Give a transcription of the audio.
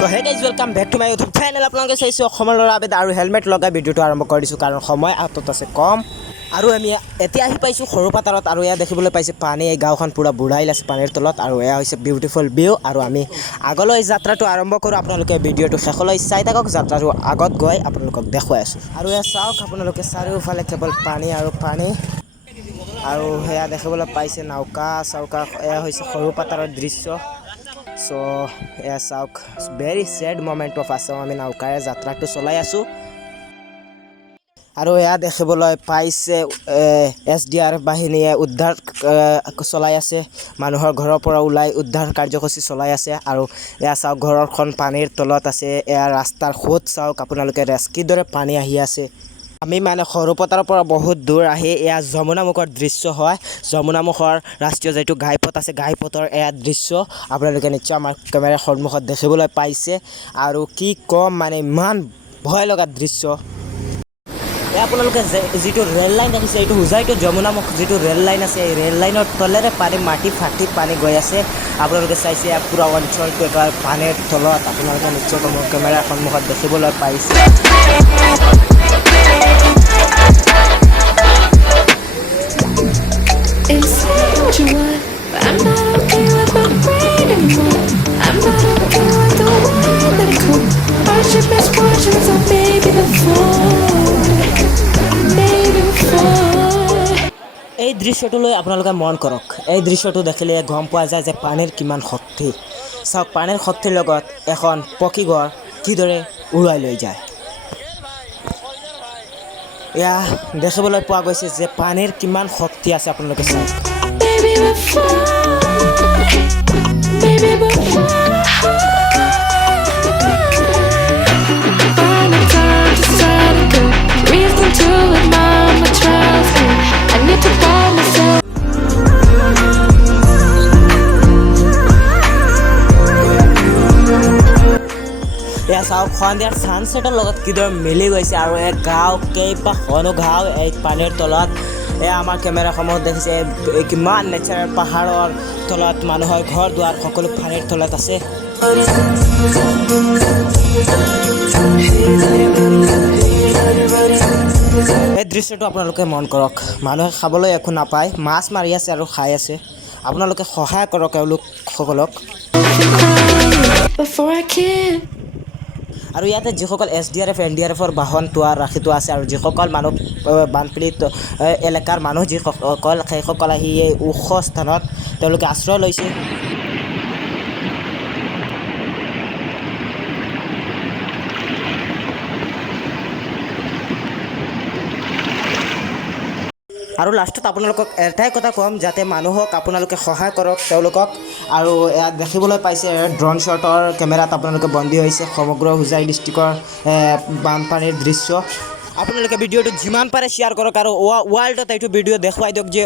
So hey guys, welcome back to my YouTube channel. আপোনালোকে চাইছো অসমৰ ল'ৰা আবেদ আৰু হেলমেট লগাই ভিডিওটো আৰম্ভ কৰি দিছো কাৰণ সময় হাতত আছে কম আৰু আমি এতিয়া আহি পাইছো সৰুপাতাৰত আৰু এয়া দেখিবলৈ পাইছে পানী এই গাঁওখন পুৰা বুঢ়াইল আছে পানীৰ তলত আৰু এয়া হৈছে বিউটিফুল ভিউ আৰু আমি আগলৈ যাত্ৰাটো আৰম্ভ কৰো আপোনালোকে ভিডিওটো শেষলৈ চাই থাকক যাত্ৰাটো আগত গৈ আপোনালোকক দেখুৱাই আছো আৰু এয়া চাওক আপোনালোকে চাৰিওফালে কেৱল পানী আৰু পানী আৰু হেয়া দেখিবলৈ পাইছে নাওকা চাওকা এয়া হৈছে সৰুপাতাৰৰ দৃশ্য So yes, very sad moment of Assam. আমি নাওকাৰে যাত্ৰাটো চলাই আছো আৰু এয়া দেখিবলৈ পাইছে SDRF বাহিনীয়ে উদ্ধাৰ চলাই আছে মানুহৰ ঘৰৰ পৰা ওলাই উদ্ধাৰ কাৰ্যসূচী চলাই আছে আৰু এয়া চাওক ঘৰখন পানীৰ তলত আছে এয়া ৰাস্তাৰ খুঁত চাওক আপোনালোকে কিদৰে পানী আহি আছে আমি মানে সৰুপতাৰৰ পৰা বহুত দূৰ আহি এয়া যমুনামুখৰ দৃশ্য হয় যমুনামুখৰ ৰাষ্ট্ৰীয় যেটো ঘাইপথ আছে ঘাইপথৰ এয়া দৃশ্য আপোনালোকে নিশ্চয় আমাৰ কেমেৰাৰ সন্মুখত দেখিবলৈ পাইছে আৰু কি কম মানে ইমান ভয় লগা দৃশ্য এয়া আপোনালোকে যেটো ৰেল লাইন দেখিছে এইটো হোজাই টু যমুনামুখ যেটো ৰেল লাইন আছে এই ৰেল লাইনৰ তলেৰে পানী মাটি ফাটি পানী গৈ আছে আপোনালোকে চাইছে পুৰা অঞ্চলটো একেবাৰে পানীৰ তলত আপোনালোকে নিশ্চয় মোৰ কেমেৰাৰ সন্মুখত দেখিবলৈ পাইছে I'm not okay with my brain anymore. I'm not okay with the world that it could. Watch your best fortune, so maybe before. এই দৃশ্যটো লৈ আপোনালোকে মন কৰক এই দৃশ্যটো দেখিলে গম পোৱা যায় যে পানীৰ কিমান শক্তি চাওক পানীৰ শক্তিৰ লগত এখন পকী ঘৰ কিদৰে উৰুৱাই লৈ যায় এয়া দেখিবলৈ পোৱা গৈছে যে পানীৰ কিমান শক্তি আছে আপোনালোকে চাওক Maybe before. Find the time to start again. Reason to admire my trials. I need to find myself. এয়া চাওক সন্ধিয়াৰ ছানছেটৰ লগত কিদৰে মিলি গৈছে আৰু এই গাঁও কেইবাখনো গাঁও এই পানীৰ তলত এয়া আমাৰ কেমেৰাসমূহত দেখিছে কিমান নেচাৰেল পাহাৰৰ তলত মানুহৰ ঘৰ দুৱাৰ সকলো পানীৰ তলত আছে এই দৃশ্যটো আপোনালোকে মন কৰক মানুহে খাবলৈ একো নাপায় মাছ মাৰি আছে আৰু খাই আছে আপোনালোকে সহায় কৰক এওঁলোকসকলক আৰু ইয়াতে যিসকল SDRF NDRFৰ বাহন ৰাখি থোৱা আছে আৰু যিসকল মানুহ বানপীড়িত এলেকাৰ মানুহ যিসকল সেইসকল আহি এই ওখ স্থানত তেওঁলোকে আশ্ৰয় লৈছে আৰু লাষ্টত আপোনালোকক এটাই কথা ক'ম যাতে মানুহক আপোনালোকে সহায় কৰক তেওঁলোকক আৰু ইয়াত দেখিবলৈ পাইছে ড্ৰোন শ্বটৰ কেমেৰাত আপোনালোকে বন্দী হৈছে সমগ্ৰ হোজাই ডিষ্ট্ৰিক্টৰ বানপানীৰ দৃশ্য আপোনালোকে ভিডিঅ'টো যিমান পাৰে শ্বেয়াৰ কৰক আৰু ৱৰ্ল্ডত এইটো ভিডিঅ' দেখুৱাই দিয়ক যে